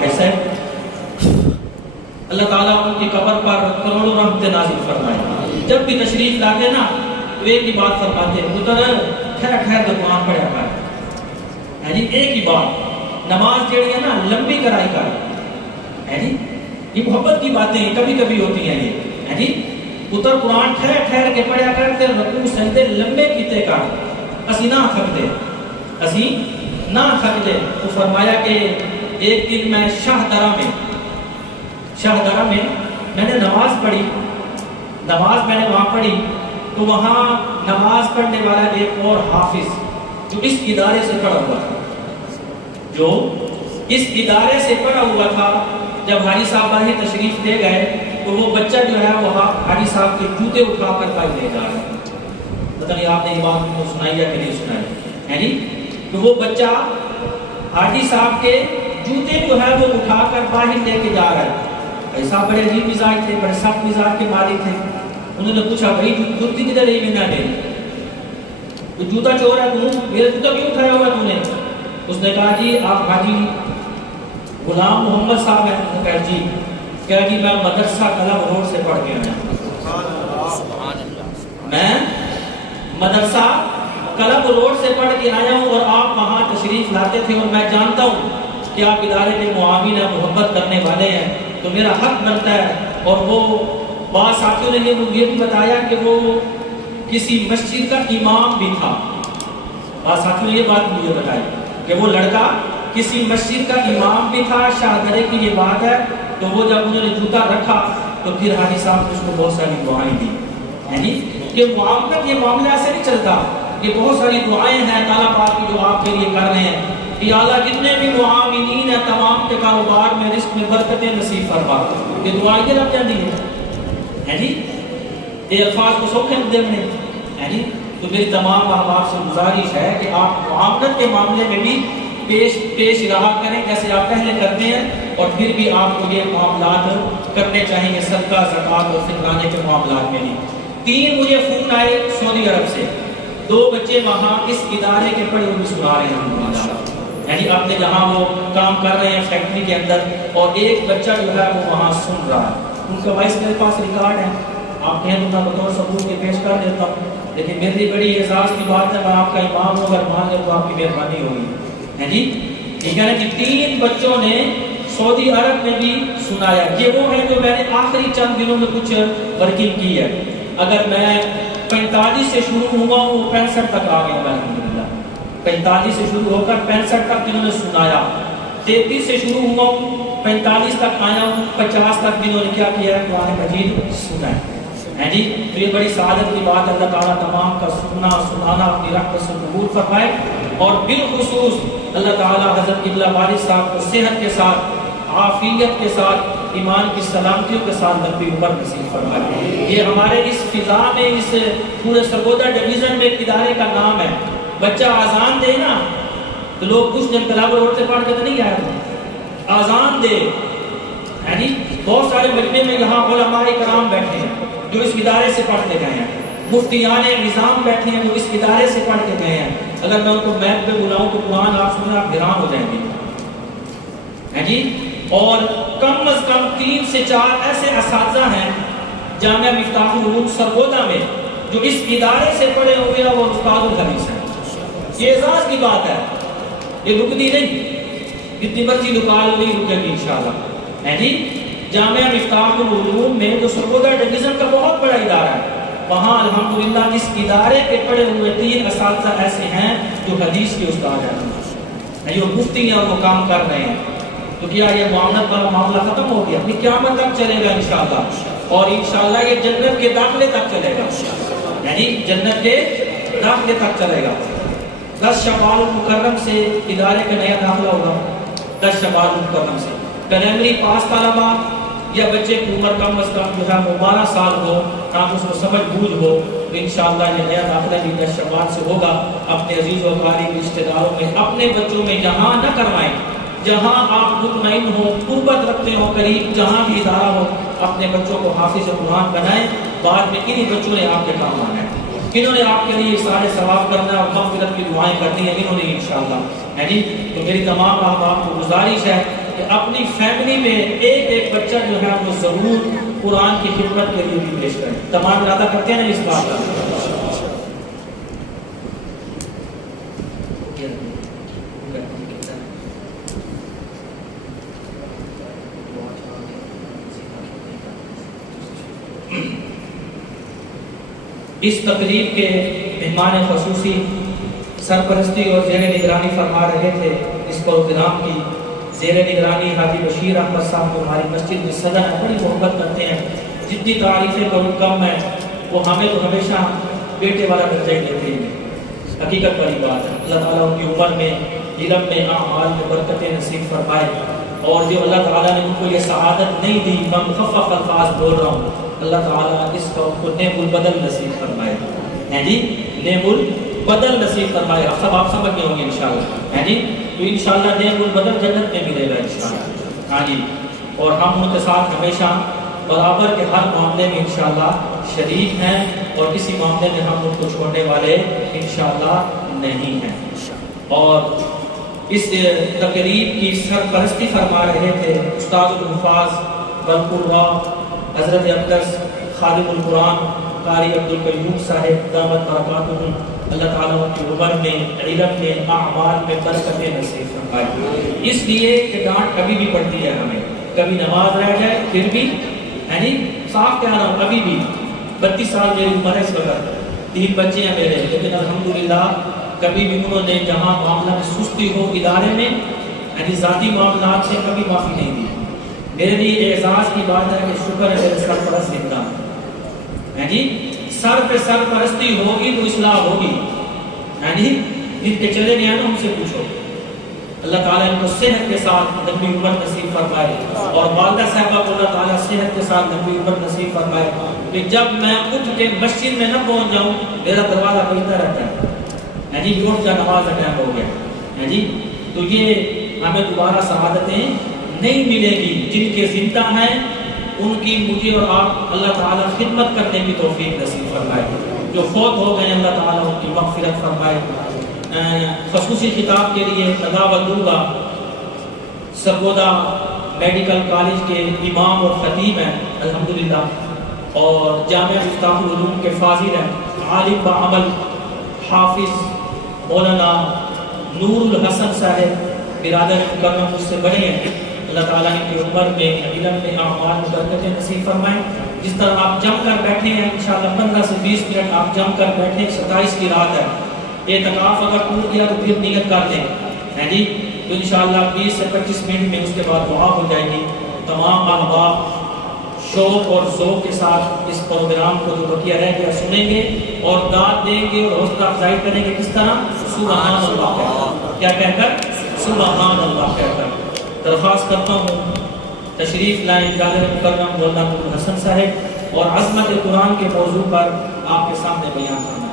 باعث ہے۔ اللہ تعالیٰ ان کی قبر پر کروڑوں رحمتیں نازل فرمائے۔ جب بھی تشریف لاتے نا تو ایک ہی بات فرماتے ہیں، پتر ٹھہر ٹھہر کے قرآن پڑھا کر، ہے جی ایک ہی بات، نماز جیڑی ہے نا لمبی کرائی کر، ہے جی یہ محبت کی باتیں کبھی کبھی ہوتی ہیں یہ، ہے جی پتر قرآن ٹھہر ٹھہر کے پڑھا کر تے رکوع سجدے لمبے کیتے کر، اسی نہ تھکتے، اسی نہ تھکتے۔ تو فرمایا کہ ایک دن میں شاہدرہ میں نے نماز پڑھی، نماز میں نے وہاں پڑھی تو وہاں نماز پڑھنے والا ایک اور حافظ جو اس ادارے سے پڑھا ہوا تھا، جب حاجی صاحب باہر تشریف لے گئے تو وہ بچہ جو ہے وہ حاجی صاحب کے جوتے اٹھا کر باہر لے جا رہا ہے۔ پتہ نہیں آپ نے یہ بات کو سنائی ہے کہ نہیں سنائی ہے جی؟ تو وہ بچہ حاجی صاحب کے جوتے جو ہے وہ اٹھا کر باہر لے کے جا رہا ہے۔ ایسا بڑے عجیب مزاج تھے، بڑے سخت مزاج کے مالک تھے۔ انہوں نے پوچھا بھائی جوتی کدھر رہی میں نے تو جوتا چور ہے تو میرا جوتا کیوں اٹھایا ہوا تو نے؟ اس نے کہا جی آپ حاجی غلام محمد صاحب ہیں؟ اس نے کہا جی، کہا جی میں مدرسہ کلب روڈ سے پڑھ کے آیا، میں مدرسہ کلب روڈ سے پڑھ کے آیا ہوں اور آپ وہاں تشریف لاتے تھے اور میں جانتا ہوں کہ آپ ادارے کے معاون ہیں، محبت کرنے والے ہیں، تو میرا حق بنتا ہے۔ اور وہ بعض ساتھیوں نے یہ بھی بتایا کہ وہ کسی مسجد کا امام بھی تھا، بعض ساتھیوں نے یہ بات مجھے بتائی کہ وہ لڑکا کسی مسجد کا امام بھی تھا۔ شاہدرے کی یہ بات ہے۔ تو وہ جب انہوں نے جوتا رکھا تو پھر حاجی صاحب نے اس کو بہت ساری دعائیں دی، یعنی کہ معاملت یہ معاملہ ایسے نہیں چلتا، یہ بہت ساری دعائیں ہیں تعالیٰ پاک کی جو آپ کے لیے کر رہے ہیں کہ اللہ جتنے بھی معاونین ہیں تمام کے کاروبار میں رزق میں برکتیں نصیب فرما، یہ دعائیں یہ رب جاندی ہے جی، یہ الفاظ کو سوکھے مدے میں ہے جی۔ تو میری تمام احباب سے گزارش ہے کہ آپ معاملت کے معاملے میں بھی پیش رہا کریں جیسے آپ پہلے کرتے ہیں، اور پھر بھی آپ کو یہ معاملات کرنے چاہیے صدقہ زکوٰۃ اور فطرانے کے معاملات میں بھی۔ 3 مجھے فون آئے سعودی عرب سے، 2 بچے وہاں اس ادارے کے پڑھے ہوئے سنا رہے ہیں، یعنی اپنے جہاں وہ کام کر رہے ہیں فیکٹری کے اندر، اور ایک بچہ جو ہے وہ وہاں سن رہا ہے۔ ان کا وائس میرے پاس ریکارڈ ہے، آپ کہیں تو میں بطور ثبوت کے پیش کر دیتا ہوں، لیکن میری بڑی اعزاز کی بات ہے، میں آپ کا امام ہوں، اگر مان لیں تو آپ کی مہربانی ہوگی، ہے جی ٹھیک ہے نا کہ 3 بچوں نے سعودی عرب میں بھی سنایا۔ یہ وہ ہے جو میں نے آخری چند دنوں میں کچھ ورکنگ کی ہے۔ اگر میں 45 سے شروع ہوا ہوں 65 تک آ گیا ہوں الحمدللہ، 45 سے شروع ہو کر 65 تک جنہوں نے سنایا، 33 سے شروع ہوا ہوں 45 تک آیا ہوں، 50 تک جنہوں نے کیا کیا ہے قرآن مجید سنا ہے جی۔ تو یہ بڑی سعادت کی بات، اللہ تعالیٰ تمام کا سنانا اپنی رحمت سے قبول فرمائے، اور بالخصوص اللہ تعالیٰ حضرت قبلہ والد صاحب کو صحت کے ساتھ، عافیت کے ساتھ، ایمان کی سلامتیوں کے ساتھ لمبی عمر نصیب فرمائے۔ یہ ہمارے اس فضا میں، اس پورے سرگودا ڈویژن میں ایک ادارے کا نام ہے۔ بچہ آزان دے نا تو لوگ کچھ دن کلاب روڈ سے پڑھ کے تو نہیں آئے، آزان دے ہے جی۔ بہت سارے مجمع میں یہاں علماء کرام بیٹھے ہیں جو اس ادارے سے پڑھ کے گئے ہیں، مفتیان نظام بیٹھے ہیں جو اس ادارے سے پڑھ کے گئے ہیں۔ اگر میں ان کو میپ پہ بلاؤں تو قرآن آپ سنیں آپ حیران ہو جائیں گے، ہے جی۔ اور کم از کم 3 سے 4 ایسے اساتذہ ہیں جامعہ مفتاح العلوم سرگودا میں جو اس ادارے سے پڑھے ہوئے ہیں، وہ استاد الحدیث ہیں۔ یہ اعزاز کی بات ہے، یہ رکتی نہیں، جتنی مرضی نکال نہیں رکے گی انشاءاللہ، ہے جی۔ جامعہ مفتاح العلوم میں جو سرگودا ڈویژن کا بہت بڑا ادارہ ہے، وہاں الحمدللہ اس ادارے کے پڑھے ہوئے 3 اساتذہ ایسے ہیں جو حدیث کے استاد ہیں، جو مفتی ہیں اور وہ کام کر رہے ہیں۔ تو کیا یہ معاملت والا معاملہ ختم ہو گیا؟ یہ قیامت تک چلے گا انشاءاللہ، اور انشاءاللہ یہ جنت کے داخلے تک چلے گا، یعنی جنت کے داخلے تک چلے گا۔ 10 شوال مکرم سے ادارے کا نیا داخلہ ہوگا، 10 شوال مکرم سے پرائمری پاس طلبہ یا بچے کی عمر کم از کم جو ہے 12 سال ہو، تاکہ اس کو سمجھ بوجھ ہو، تو انشاءاللہ یہ نیا داخلہ بھی 10 شوال سے ہوگا۔ اپنے عزیز و قریب رشتہ داروں میں، اپنے بچوں میں یہاں نہ کروائیں، جہاں آپ مطمئن ہو، قربت رکھتے ہو قریب، جہاں بھی ادارہ ہو، اپنے بچوں کو حافظ قرآن بنائیں۔ بعد میں انہی بچوں نے آپ کے کام آنا ہے، انہوں نے آپ کے لیے سارے ثواب کرنا اور مغفرت کی دعائیں کرنی ہے، انہوں نے انشاءاللہ، ہے جی۔ تو میری تمام احباب کو گزارش ہے کہ اپنی فیملی میں ایک ایک بچہ جو ہے وہ ضرور قرآن کی خدمت کے لیے بھی پیش کریں. تمام ارادہ کرتے ہیں نا اس بات کا؟ اس تقریب کے مہمان خصوصی سرپرستی اور زیر نگرانی فرما رہے تھے اس پروگرام کی زیر نگرانی حاجی بشیر احمد صاحب کو ہماری مسجد میں صدر ہیں، بڑی محبت کرتے ہیں. جتنی تعریفیں بڑی کم ہیں، وہ ہمیں تو ہمیشہ بیٹے والا درجہ ہی دیتے ہیں. حقیقت والی بات ہے. اللہ تعالیٰ ان کی عمر میں، علم میں، اعمال میں برکتیں نصیب فرمائے. اور جو اللہ تعالیٰ نے ان کو یہ سعادت نہیں دی، میں مخفف الفاظ بول رہا ہوں، اللہ تعالیٰ اس کا ان کو نعم البدل نصیب فرمائے. ہیں جی، نعم البدل نصیب فرمائے. سب آپ سمجھ گئے ہوں گے انشاءاللہ. ہیں جی، تو انشاءاللہ نعم البدل جنت میں ملے گا انشاءاللہ. ہاں جی، اور ہم ان کے ساتھ ہمیشہ برابر کے ہر معاملے میں انشاءاللہ شریک ہیں، اور کسی معاملے میں ہم ان کو چھوڑنے والے انشاءاللہ نہیں ہیں. اور اس تقریب کی سرپرستی فرما رہے تھے استاد الحفاظ والقراء حضرت اقدس خادم القرآن قاری عبدالقیوم صاحب دامت برکاتہم. اللہ تعالیٰ ان کی عمر میں، علم میں، اعمال میں برکتیں نصیب فرمائے. اس لیے کہ ڈانٹ کبھی بھی پڑتی ہے ہمیں، کبھی نماز رہ جائے پھر بھی، ہے جی، صاف کہہ رہا ہوں، ابھی بھی 32 سال میری عمر ہے اس وقت، 3 بچے ہیں میرے، لیکن الحمدللہ کبھی بھی انہوں نے جہاں معاملہ میں سستی ہو ادارے میں، یعنی ذاتی معاملات سے کبھی معافی نہیں دی. میرے لیے اعزاز کی بات ہے کہ شکر ہے میرے سرپرست زندہ ہے جی. سر پہ سرپرستی ہوگی تو اصلاح ہوگی. ہے جی، جن کے چلے گئے نا ان سے پوچھو. اللہ تعالیٰ ان کو صحت کے ساتھ لمبی عمر نصیب فرمائے، اور والدہ صاحبہ کو اللہ تعالیٰ صحت کے ساتھ لمبی عمر نصیب فرمائے کہ جب میں اٹھ کے مسجد میں نہ پہنچ جاؤں میرا دروازہ بجتا رہتا ہے. ہے جی، اٹھ کا نماز کا ٹائم ہو گیا. ہے جی، تو یہ ہمیں دوبارہ سعادتیں نہیں ملے گی. جن کے زندہ ہیں ان کی مجھے اور آپ اللہ تعالیٰ خدمت کرنے کی توفیق نصیب فرمائے. جو فوت ہو گئے اللہ تعالیٰ ان کی مغفرت فرمائے. خصوصی خطاب کے لیے تداوت دوں گا. سرگودا میڈیکل کالج کے امام اور خطیب ہیں الحمدللہ، اور جامعہ مفتاح العلوم کے فاضل ہیں، عالم بعمل حافظ مولانا نور الحسن صاحب برادر مکرم مجھ سے بڑے ہیں. اللہ تعالیٰ ان کی عمر میں، علم میں، اعمال میں برکتیں نصیب فرمائیں. جس طرح آپ جم کر بیٹھے ہیں انشاءاللہ 15 سے 20 منٹ آپ جم کر بیٹھیں. 27 کی رات ہے، اعتکاف اگر ٹوٹ گیا تو پھر نیت کر لیں. ہے جی، تو انشاءاللہ 20 سے 25 منٹ میں اس کے بعد دعا ہو جائے گی. تمام احباب شوق اور ذوق کے ساتھ اس پروگرام کو جو بقیہ رہ گیا سنیں گے اور داد دیں گے اور حوصلہ افزائی کریں گے. کس طرح؟ سبحان اللہ کہہ کر. کیا کہہ کر؟ سبحان اللہ کہہ کر. درخواست کرتا ہوں تشریف لائیں برادر مکرم مولانا نور الحسن صاحب، اور عظمت قرآن کے موضوع پر آپ کے سامنے بیان کرنا.